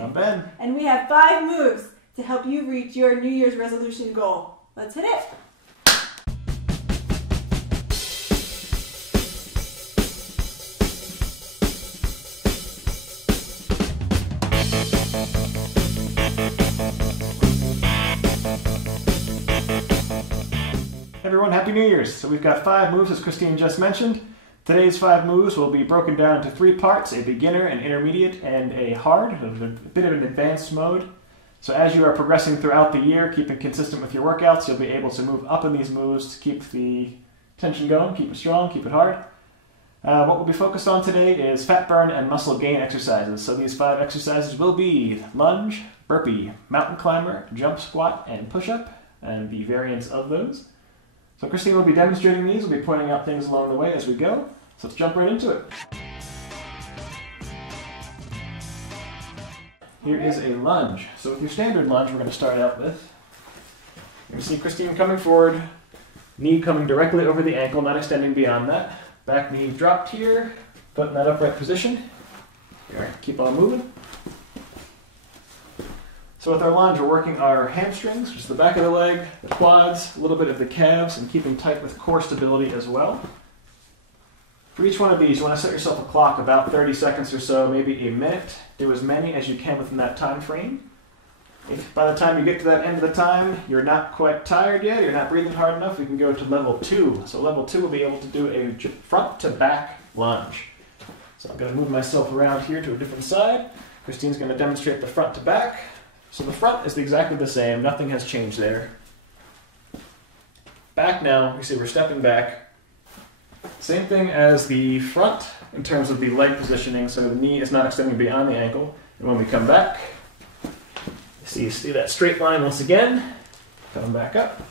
Ben. I'm Ben. And we have 5 moves to help you reach your New Year's resolution goal. Let's hit it. Everyone, Happy New Year's! So we've got 5 moves, as Christine just mentioned. Today's 5 moves will be broken down into 3 parts: a beginner, an intermediate, and a hard, a bit of an advanced mode. So as you are progressing throughout the year, keeping consistent with your workouts, you'll be able to move up in these moves to keep the tension going, keep it strong, keep it hard. What we'll be focused on today is fat burn and muscle gain exercises. So these 5 exercises will be lunge, burpee, mountain climber, jump squat, and push-up, and the variants of those. So Christine will be demonstrating these, we'll be pointing out things along the way as we go. So let's jump right into it. Here is a lunge. So with your standard lunge, we're going to start out with, you can see Christine coming forward, knee coming directly over the ankle, not extending beyond that. Back knee dropped here, foot in that upright position. Here, keep on moving. So with our lunge, we're working our hamstrings, just the back of the leg, the quads, a little bit of the calves, and keeping tight with core stability as well. For each one of these, you want to set yourself a clock about 30 seconds or so, maybe a minute. Do as many as you can within that time frame. If by the time you get to that end of the time, you're not quite tired yet, you're not breathing hard enough, we can go to level 2. So level 2 will be able to do a front to back lunge. So I'm going to move myself around here to a different side. Christine's going to demonstrate the front to back. So the front is exactly the same, nothing has changed there. Back now, you see we're stepping back. Same thing as the front in terms of the leg positioning, so the knee is not extending beyond the ankle. And when we come back, you see that straight line once again, coming back up.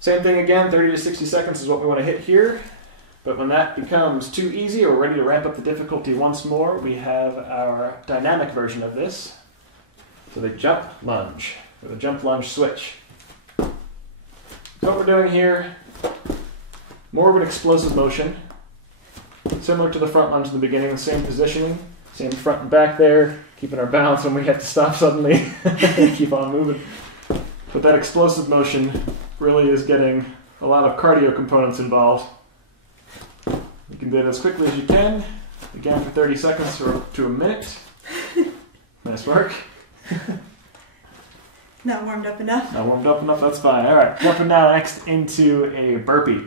Same thing again, 30 to 60 seconds is what we want to hit here. But when that becomes too easy or we're ready to ramp up the difficulty once more, we have our dynamic version of this. So the jump lunge, or the jump lunge switch. So what we're doing here, more of an explosive motion, similar to the front lunge in the beginning, same positioning, same front and back there, keeping our balance when we have to stop suddenly, keep on moving. But that explosive motion really is getting a lot of cardio components involved. You can do it as quickly as you can, again for 30 seconds or to a minute. Nice work. Not warmed up enough? Not warmed up enough, that's fine. Alright, jumping now next into a burpee.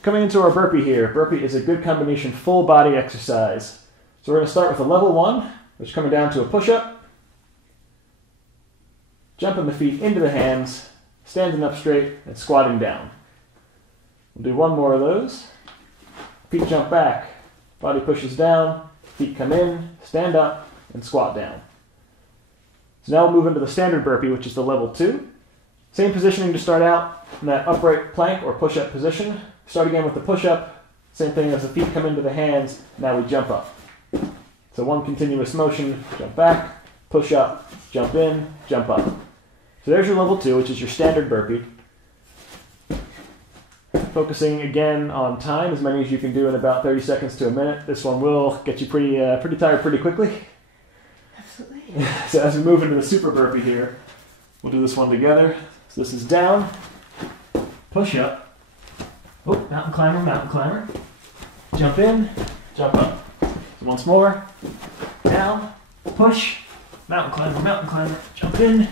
Coming into our burpee here, burpee is a good combination full body exercise. So we're going to start with a level 1, which is coming down to a push-up. Jumping the feet into the hands, standing up straight, and squatting down. We'll do one more of those. Feet jump back, body pushes down, feet come in, stand up, and squat down. So now we'll move into the standard burpee, which is the level 2. Same positioning to start out in that upright plank or push-up position. Start again with the push-up, same thing as the feet come into the hands, now we jump up. So one continuous motion, jump back, push up, jump in, jump up. So there's your level 2, which is your standard burpee. Focusing again on time, as many as you can do in about 30 seconds to a minute. This one will get you pretty tired pretty quickly. Absolutely. So as we move into the super burpee here, we'll do this one together. So this is down, push up. Oh, mountain climber, jump in, jump up. So once more, down, push, mountain climber, jump in,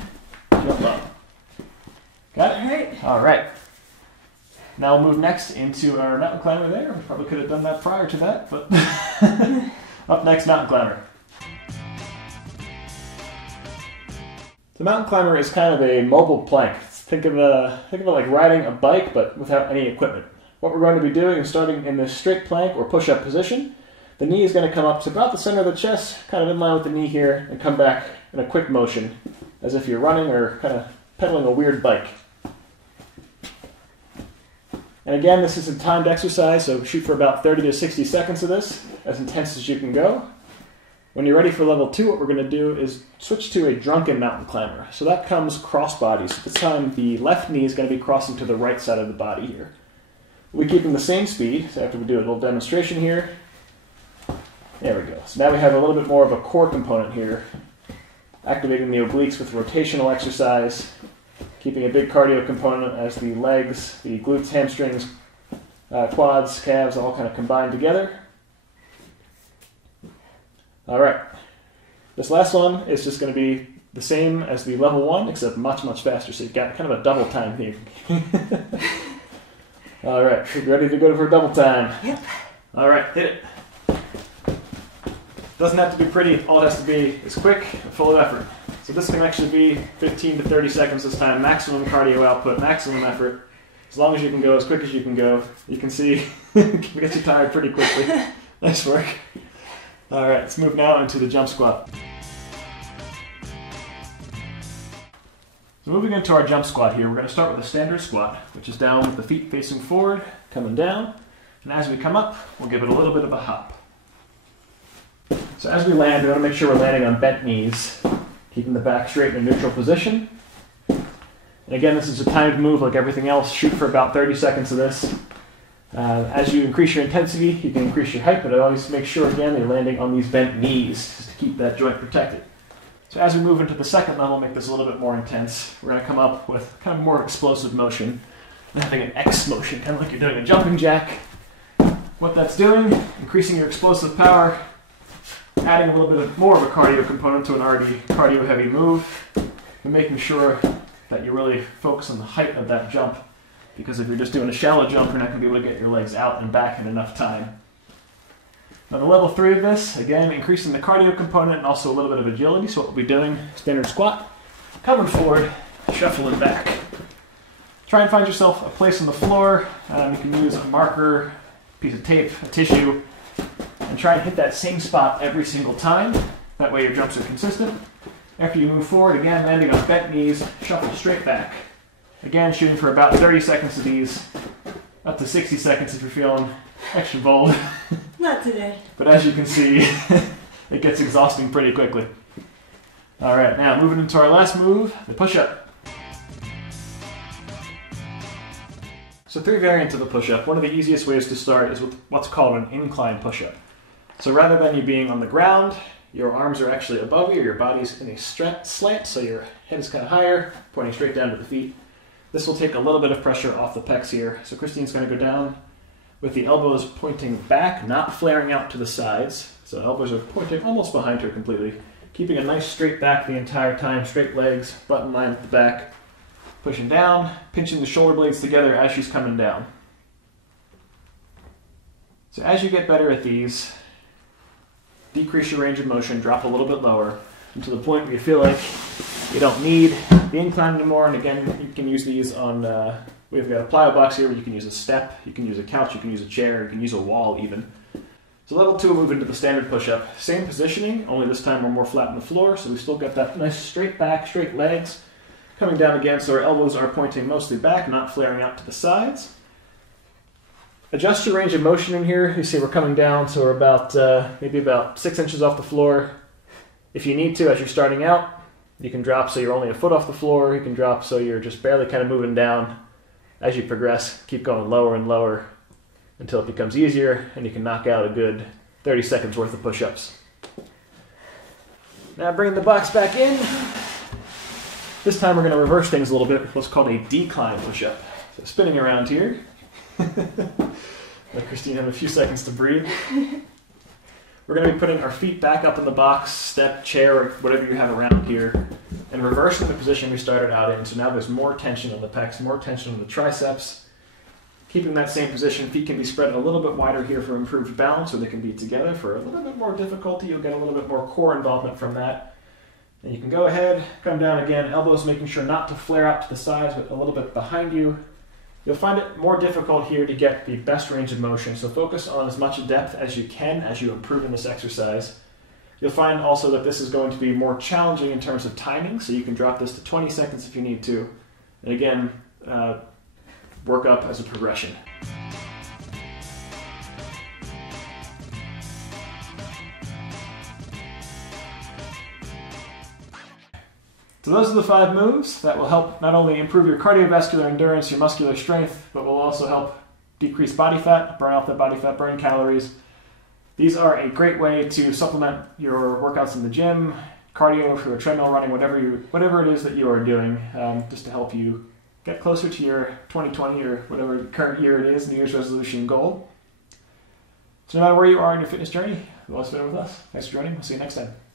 jump up. Got it? All right. All right. Now we'll move next into our mountain climber there. We probably could have done that prior to that, but up next, mountain climber. The mountain climber is kind of a mobile plank. Think of it like riding a bike, but without any equipment. What we're going to be doing is starting in this straight plank or push-up position. The knee is going to come up to about the center of the chest, kind of in line with the knee here, and come back in a quick motion, as if you're running or kind of pedaling a weird bike. And again, this is a timed exercise, so shoot for about 30 to 60 seconds of this, as intense as you can go. When you're ready for level 2, what we're going to do is switch to a drunken mountain climber. So that comes cross body. So this time the left knee is going to be crossing to the right side of the body here. We keep them the same speed, so after we do a little demonstration here, there we go. So now we have a little bit more of a core component here, activating the obliques with rotational exercise, keeping a big cardio component as the legs, the glutes, hamstrings, quads, calves all kind of combine together. All right. This last one is just going to be the same as the level 1, except much, much faster. So you've got kind of a double time here. All right. You ready to go for a double time? Yep. All right. Hit it. Doesn't have to be pretty. All it has to be is quick and full of effort. So this can actually be 15 to 30 seconds this time. Maximum cardio output, maximum effort. As long as you can go, as quick as you can go. You can see it can get you tired pretty quickly. Nice work. All right, let's move now into the jump squat. So moving into our jump squat here, we're going to start with a standard squat, which is down with the feet facing forward, coming down. And as we come up, we'll give it a little bit of a hop. So as we land, we want to make sure we're landing on bent knees, keeping the back straight in a neutral position. And again, this is a timed move like everything else. Shoot for about 30 seconds of this. As you increase your intensity, you can increase your height, but always make sure, again, you're landing on these bent knees just to keep that joint protected. So as we move into the second level, make this a little bit more intense. We're going to come up with kind of more explosive motion, and having an X motion, kind of like you're doing a jumping jack. What that's doing, increasing your explosive power, adding a little bit more of a cardio component to an already cardio-heavy move, and making sure that you really focus on the height of that jump. Because if you're just doing a shallow jump, you're not going to be able to get your legs out and back in enough time. Now the level 3 of this, again, increasing the cardio component and also a little bit of agility. So what we'll be doing, standard squat, coming forward, shuffling back. Try and find yourself a place on the floor. You can use a marker, piece of tape, a tissue, and try and hit that same spot every single time. That way your jumps are consistent. After you move forward, again, landing on bent knees, shuffle straight back. Again, shooting for about 30 seconds of these, up to 60 seconds if you're feeling extra bold. Not today. But as you can see, it gets exhausting pretty quickly. All right, now moving into our last move, the push-up. So 3 variants of the push-up. One of the easiest ways to start is with what's called an incline push-up. So rather than you being on the ground, your arms are actually above you, your body's in a slant, so your head is kind of higher, pointing straight down to the feet. This will take a little bit of pressure off the pecs here. So Christine's going to go down with the elbows pointing back, not flaring out to the sides. So elbows are pointing almost behind her completely. Keeping a nice straight back the entire time, straight legs, button line at the back. Pushing down, pinching the shoulder blades together as she's coming down. So as you get better at these, decrease your range of motion, drop a little bit lower, to the point where you feel like you don't need the incline anymore. And again, you can use these on, we've got a plyo box here where you can use a step, you can use a couch, you can use a chair, you can use a wall even. So level 2 will move into the standard push-up. Same positioning, only this time we're more flat on the floor, so we still got that nice straight back, straight legs. Coming down again, so our elbows are pointing mostly back, not flaring out to the sides. Adjust your range of motion in here. You see we're coming down, so we're about maybe about 6 inches off the floor. If you need to, as you're starting out, you can drop so you're only a foot off the floor. You can drop so you're just barely kind of moving down. As you progress, keep going lower and lower until it becomes easier, and you can knock out a good 30 seconds worth of push-ups. Now bringing the box back in. This time we're going to reverse things a little bit with what's called a decline push-up. So spinning around here. Let Christine have a few seconds to breathe. We're going to be putting our feet back up in the box, step, chair, or whatever you have around here, and reversing the position we started out in. So now there's more tension on the pecs, more tension on the triceps. Keeping that same position, feet can be spread a little bit wider here for improved balance, or they can be together for a little bit more difficulty. You'll get a little bit more core involvement from that. And you can go ahead, come down again, elbows making sure not to flare out to the sides, but a little bit behind you. You'll find it more difficult here to get the best range of motion, so focus on as much depth as you can as you improve in this exercise. You'll find also that this is going to be more challenging in terms of timing, so you can drop this to 20 seconds if you need to. And again, work up as a progression. So those are the 5 moves that will help not only improve your cardiovascular endurance, your muscular strength, but will also help decrease body fat, burn off that body fat, burn calories. These are a great way to supplement your workouts in the gym, cardio for treadmill running, whatever it is that you are doing, just to help you get closer to your 2020 or whatever current year it is, New Year's resolution goal. So no matter where you are in your fitness journey, well, it's been with us. Thanks for joining. We'll see you next time.